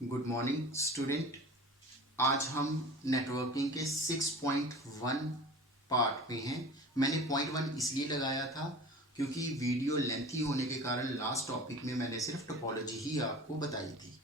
Good morning student. आज हम networking के 6.1 पार्ट में हैं। मैंने पॉइंट 1 इसलिए लगाया था क्योंकि वीडियो लेंथी होने के कारण लास्ट टॉपिक में मैंने सिर्फ टोपोलॉजी ही आपको बताई थी।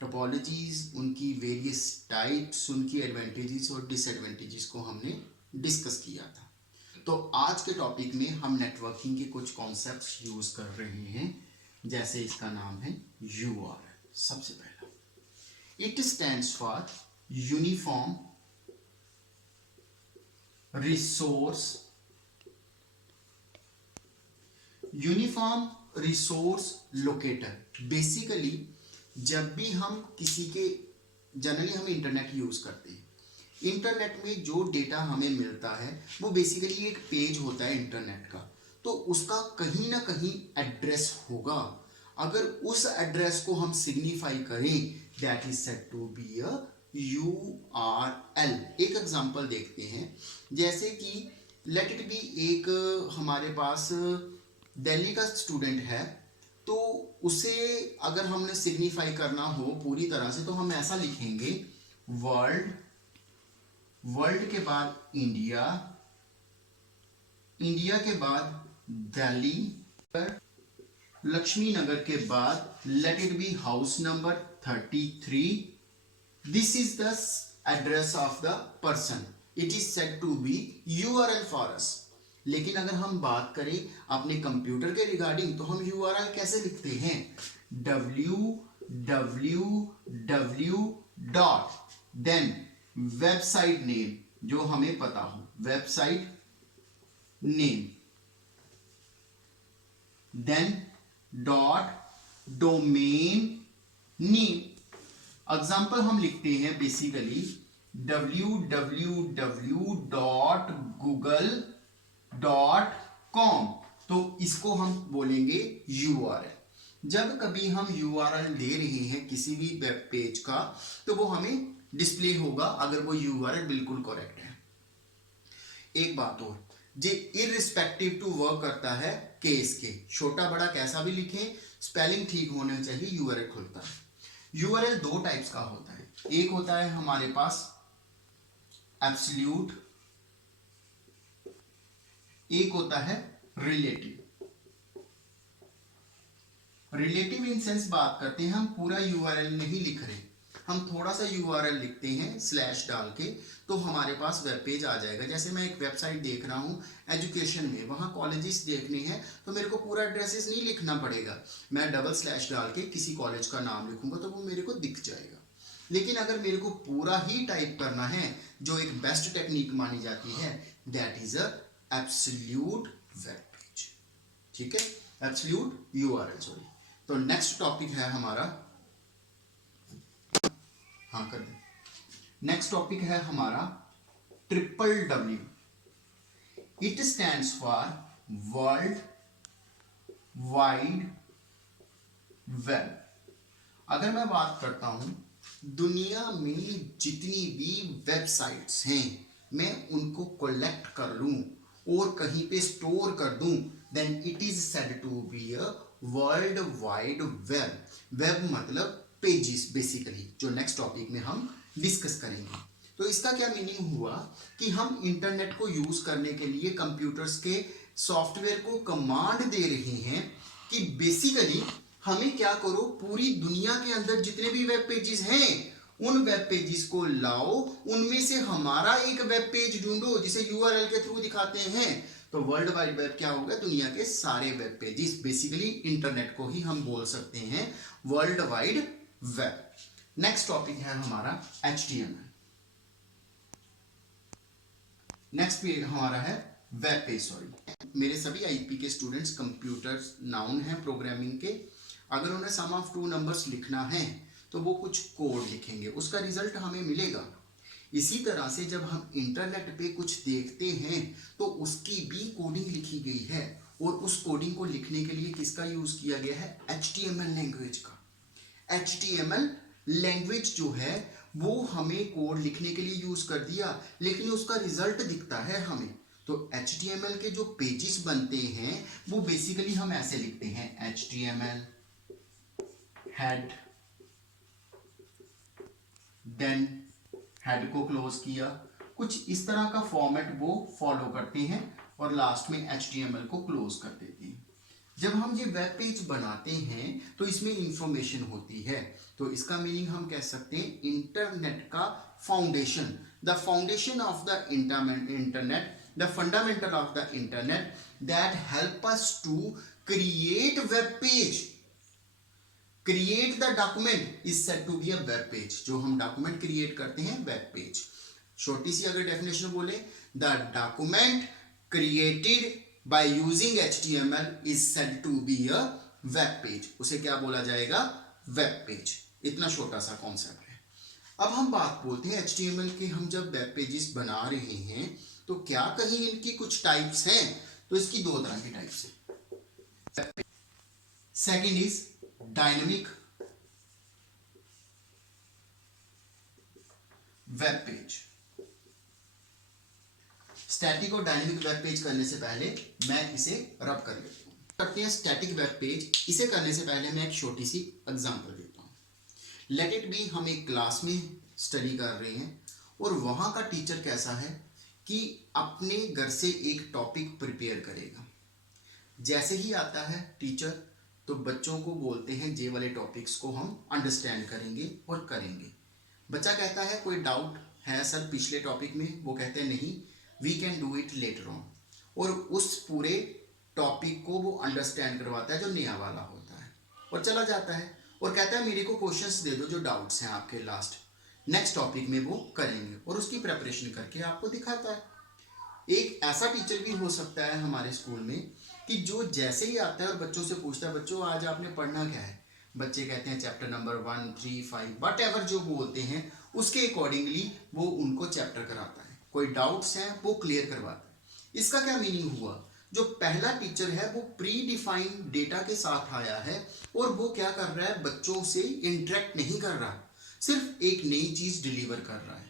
टोपोलॉजीज, उनकी वेरियस टाइप्स, उनकी एडवांटेजेस और डिसएडवांटेजेस को हमने डिस्कस किया था। तो आज के टॉपिक में हम नेटवर्किंग के कुछ कॉन्सेप्ट्स यूज़ कर रहे हैं। जैसे इसका नाम है URL। सबसे पहला it stands for Uniform Resource Locator। Basically जब भी हम किसी के जनरली हम इंटरनेट यूज करते हैं, इंटरनेट में जो डेटा हमें मिलता है वो बेसिकली एक पेज होता है इंटरनेट का। तो उसका कहीं ना कहीं एड्रेस होगा। अगर उस एड्रेस को हम सिग्निफाई करें, that is said to be a URL। एक एग्जांपल देखते हैं। जैसे कि लेट इट बी, एक हमारे पास दिल्ली का स्टूडेंट है, तो उसे अगर हमने सिग्निफाई करना हो पूरी तरह से तो हम ऐसा लिखेंगे, वर्ल्ड के बाद इंडिया, इंडिया के बाद दिल्ली, लक्ष्मी नगर के बाद let it be house number 33। This is the address of the person. It is said to be URL for us. लेकिन अगर हम बात करें अपने कंप्यूटर के रिगार्डिंग, तो हम URL कैसे लिखते हैं? www dot then website name, जो हमें पता हो, website name, then dot domain name. Example हम लिखते हैं बेसिकली www.google.com, तो इसको हम बोलेंगे URL। जब कभी हम URL दे रहे हैं किसी भी वेब पेज का, तो वो हमें डिस्प्ले होगा अगर वो URL बिल्कुल करेक्ट है। एक बात और, जे इररिस्पेक्टिव टू वर्क करता है केस के, छोटा बड़ा कैसा भी लिखें, स्पेलिंग ठीक होने चाहिए, URL खुलता है। URL दो टाइप्स का होता है। एक होता है हमारे पास एब्सोल्यूट, एक होता है रिलेटिव। रिलेटिव इन सेंस बात करते हैं, हम पूरा URL नहीं लिख रहे, हम थोड़ा सा URL लिखते हैं स्लैश डाल के, तो हमारे पास वेब पेज आ जाएगा। जैसे मैं एक वेबसाइट देख रहा हूँ एजुकेशन में, वहाँ कॉलेजेस देखने हैं, तो मेरे को पूरा एड्रेसेस नहीं लिखना पड़ेगा, मैं डबल स्लैश डाल के किसी कॉलेज का नाम लिखूंगा तो वो मेरे को दिख जाएगा। लेकिन अगर मेरे को पूरा ही टाइप करना है, जो एक बेस्ट टेक्निक मानी जाती है, that is a absolute web page. ठीक है, एब्सोल्यूट URL, सॉरी। तो नेक्स्ट टॉपिक है हमारा, हाँ कर दे, नेक्स्ट टॉपिक है हमारा WWW। It stands for world wide web. अगर मैं बात करता हूं दुनिया में जितनी भी वेबसाइट्स हैं, मैं उनको कलेक्ट कर लूं और कहीं पे स्टोर कर दूं, then it is said to be a world wide web. Web मतलब पेजेस बेसिकली, जो नेक्स्ट टॉपिक में हम डिस्कस करेंगे। तो इसका क्या मीनिंग हुआ कि हम इंटरनेट को यूज करने के लिए कंप्यूटर्स के सॉफ्टवेयर को कमांड दे रहे हैं कि बेसिकली हमें क्या करो, पूरी दुनिया के अंदर जितने भी वेब पेजेस हैं उन वेब पेजेस को लाओ, उनमें से हमारा एक वेब पेज ढूंढो जिसे URL के थ्रू दिखाते हैं। तो वर्ल्ड वाइड वेब क्या होगा? दुनिया के सारे वेब पेजेस, बेसिकली इंटरनेट को ही हम बोल सकते हैं world wide web. Next topic है हमारा HTML। नेक्स्ट पेज हमारा है वेब पेज, सॉरी। मेरे सभी आईपी के स्टूडेंट्स कंप्यूटर नाउन हैं प्रोग्रामिंग के, अगर उन्हें सम ऑफ टू नंबर्स लिखना है तो वो कुछ कोड लिखेंगे, उसका रिजल्ट हमें मिलेगा। इसी तरह से जब हम इंटरनेट पे कुछ देखते हैं तो उसकी भी कोडिंग लिखी गई है, और उस कोडिंग को लिखने के लिए किसका यूज किया गया है? HTML लैंग्वेज का। HTML लैंग्वेज जो है वो हमें कोड लिखने के लिए यूज कर दिया, लेकिन उसका रिजल्ट दिखता है हमें। तो HTML के जो पेजेस बनते हैं वो बेसिकली हम ऐसे लिखते हैं, HTML हेड, देन हेड को क्लोज किया, कुछ इस तरह का फॉर्मेट वो फॉलो करते हैं और लास्ट में HTML को क्लोज कर देते हैं। जब हम ये वेब पेज बनाते हैं तो इसमें इंफॉर्मेशन होती है, तो इसका मीनिंग हम कह सकते हैं इंटरनेट का foundation, the foundation of the internet, the fundamental of the internet that help us to create web page, create the document is said to be a web page. जो हम डॉक्यूमेंट क्रिएट करते हैं web page. छोटी सी अगर definition बोले, the document created by using HTML is said to be a web page, उसे क्या बोला जाएगा, वेब पेज। इतना छोटा सा कॉन्सेप्ट है। अब हम बात बोलते हैं HTML के, हम जब वेब पेजेस बना रहे हैं तो क्या कहीं इनकी कुछ टाइप्स हैं, तो इसकी दो तरह की टाइप्स हैं। Second is dynamic web page. Static और डायनेमिक वेब पेज करने से पहले मैं इसे रब कर लेता हूँ। करते हैं स्टैटिक वेब पेज। इसे करने से पहले मैं एक छोटी सी एग्जांपल देता हूँ। लेट इट बी हम एक क्लास में स्टडी कर रहे हैं और वहाँ का टीचर कैसा है कि अपने घर से एक टॉपिक प्रिपेयर करेगा। जैसे ही आता है टीचर तो बच्चों को बोलते हैं जे वाले टॉपिक्स को हम अंडरस्टैंड करेंगे और करेंगे। बच्चा कहता है कोई डाउट है सर पिछले टॉपिक में, वो कहते हैं नहीं, we can do it later on, और उस पूरे टॉपिक को वो अंडरस्टैंड करवाता है जो नया वाला होता है और चला जाता है और कहता है मेरे को क्वेश्चंस दे दो जो डाउट्स हैं आपके लास्ट नेक्स्ट टॉपिक में वो करेंगे, और उसकी प्रेपरेशन करके आपको दिखाता है। एक ऐसा टीचर भी हो सकता है हमारे स्कूल में कि जो जैसे ही आता है और बच्चों से पूछता है बच्चों आज आपने पढ़ना क्या है, बच्चे कहते हैं चैप्टर नंबर 1, 3, 5 वट एवर जो बोलते हैं उसके अकॉर्डिंगली वो उनको चैप्टर कराता है। कोई डाउट्स हैं वो क्लियर करवाता है। इसका क्या मीनिंग हुआ, जो पहला टीचर है वो प्री डिफाइंड डेटा के साथ आया है और वो क्या कर रहा है, बच्चों से इंटरेक्ट नहीं कर रहा, सिर्फ एक नई चीज डिलीवर कर रहा है।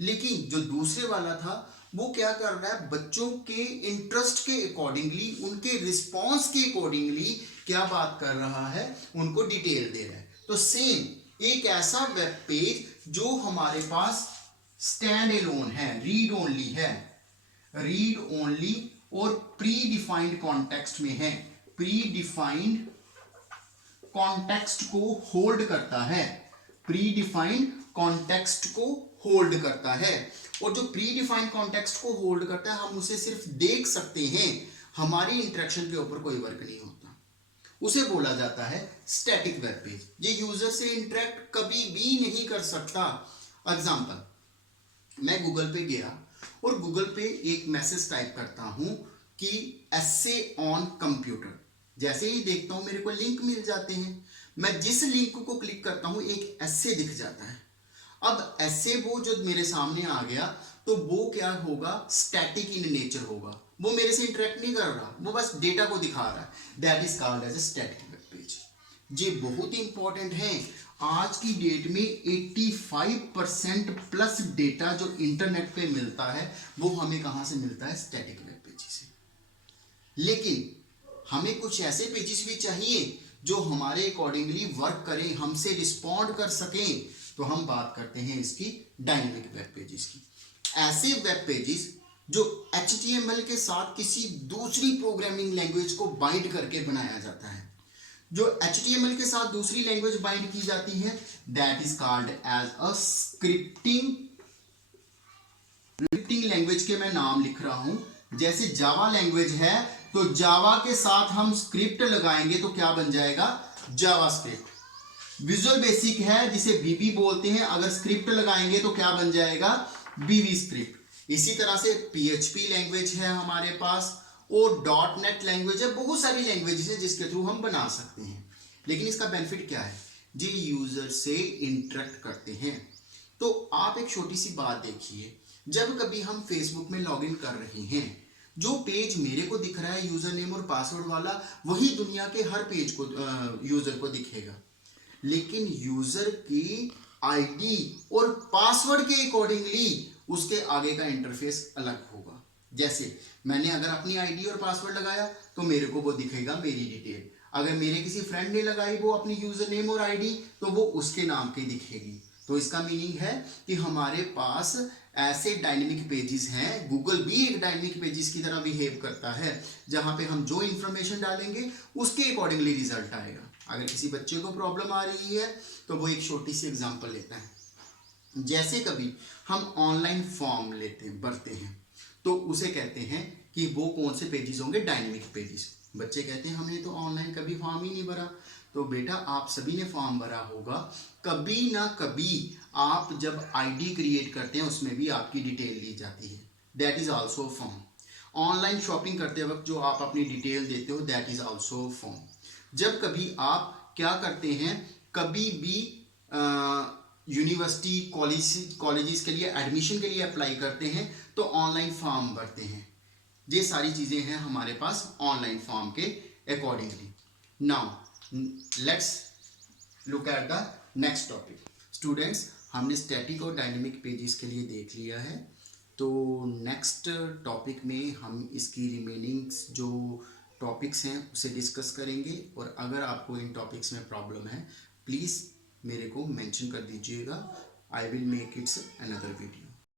लेकिन जो दूसरे वाला था वो क्या कर रहा है, बच्चों के इंटरेस्ट के अकॉर्डिंगली, उनके रिस्पॉन्स के अकॉर्डिंगली क्या बात कर रहा है, उनको डिटेल दे रहा है। तो सेम एक ऐसा वेब पेज जो हमारे पास स्टैंड एलोन है, रीड ओनली है, रीड ओनली और प्री डिफाइंड कॉन्टेक्स्ट में है, प्री डिफाइंड कॉन्टेक्स्ट को होल्ड करता है, प्री डिफाइंड कॉन्टेक्स्ट को होल्ड करता है। और जो प्री डिफाइंड कॉन्टेक्स्ट को होल्ड करता है हम उसे सिर्फ देख सकते हैं, हमारी इंटरेक्शन के ऊपर कोई वर्क नहीं होता, उसे बोला जाता है स्टैटिक वेब पेज। ये यूजर से इंटरेक्ट कभी भी नहीं कर सकता। एग्जांपल, मैं गूगल पे गया और गूगल पे एक मैसेज टाइप करता हूं कि एसे ऑन कंप्यूटर, जैसे ही देखता हूं मेरे को लिंक मिल जाते हैं, मैं जिस लिंक को क्लिक करता हूं एक एसे दिख जाता है। अब एसे वो जो मेरे सामने आ गया तो वो क्या होगा, स्टैटिक इन नेचर होगा, वो मेरे से इंटरेक्ट नहीं कर रहा, वो बस डेटा को दिखा रहा है, that is called as a static web page. ये बहुत ही इंपॉर्टेंट है। आज की डेट में 85% प्लस डेटा जो इंटरनेट पे मिलता है वो हमें कहां से मिलता है, स्टैटिक वेब पेज से। लेकिन हमें कुछ ऐसे पेजेस भी चाहिए जो हमारे अकॉर्डिंगली वर्क करें, हमसे रिस्पॉन्ड कर सकें, तो हम बात करते हैं इसकी डायनेमिक वेब पेजेस की। ऐसे वेब पेजेस जो HTML के साथ किसी दूसरी प्रोग्रामिंग लैंग्वेज को बाइंड करके बनाया जाता है। जो HTML के साथ दूसरी लैंग्वेज बाइंड की जाती है that is called as a scripting language के मैं नाम लिख रहा हूं। जैसे जावा लैंग्वेज है तो जावा के साथ हम स्क्रिप्ट लगाएंगे तो क्या बन जाएगा, जावा स्क्रिप्ट। विजुअल बेसिक है जिसे VB बोलते हैं, अगर स्क्रिप्ट लगाएंगे तो क्या बन जाएगा, VB स्क्रिप्ट। इसी तरह से PHP लैंग्वेज है हमारे पास और .NET लैंग्वेज है, बहुत सारी लैंग्वेजेस है जिसके थ्रू हम बना सकते हैं। लेकिन इसका बेनिफिट क्या है, जी यूजर से इंटरेक्ट करते हैं। तो आप एक छोटी सी बात देखिए, जब कभी हम फेसबुक में लॉगिन कर रहे हैं, जो पेज मेरे को दिख रहा है यूजर नेम और पासवर्ड वाला, वही दुनिया के हर पेज को यूजर को दिखेगा। लेकिन यूजर की आईडी और पासवर्ड के अकॉर्डिंगली उसके आगे का इंटरफेस अलग होगा। जैसे मैंने अगर अपनी आईडी और पासवर्ड लगाया तो मेरे को वो दिखेगा मेरी डिटेल, अगर मेरे किसी फ्रेंड ने लगाई वो अपनी यूजर नेम और आईडी तो वो उसके नाम की दिखेगी। तो इसका मीनिंग है कि हमारे पास ऐसे डायनेमिक पेजेस हैं, गूगल भी एक डायनेमिक पेजेस की तरह बिहेव करता है, जहां पे हम जो इंफॉर्मेशन डालेंगे उसके अकॉर्डिंगली रिजल्ट आएगा। अगर किसी बच्चे को प्रॉब्लम आ रही है तो वो एक छोटी सी एग्जांपल लेता है। जैसे कभी हम ऑनलाइन फॉर्म भरते हैं तो उसे कहते हैं कि वो कौन से पेजेस होंगे, डायनेमिक पेजेस। बच्चे कहते हैं हमने तो ऑनलाइन कभी फॉर्म ही नहीं भरा। तो बेटा आप सभी ने फॉर्म भरा होगा, कभी ना कभी आप जब आईडी क्रिएट करते हैं उसमें भी आपकी डिटेल ली जाती है, that is also form. Online shopping करते वक्त जो आप अपनी डिटेल देते हो, दैट इज आल्सो फॉर्म। जब कभी आप क्या करते हैं, कभी भी यूनिवर्सिटी कॉलेजेस के लिए एडमिशन के लिए अप्लाई करते हैं तो ऑनलाइन फॉर्म भरते हैं। ये सारी चीज़ें हैं हमारे पास ऑनलाइन फॉर्म के accordingly. Now let's look at the next topic. Students, हमने स्टैटिक और डायनेमिक पेजेस के लिए देख लिया है, तो नेक्स्ट टॉपिक में हम इसकी रिमेनिंग्स जो टॉपिक्स हैं उसे डिस्कस करेंगे। और अगर आपको इन टॉपिक्स में प्रॉब्लम है प्लीज़ मेरे को मेंशन कर दीजिएगा, I will make it's another video.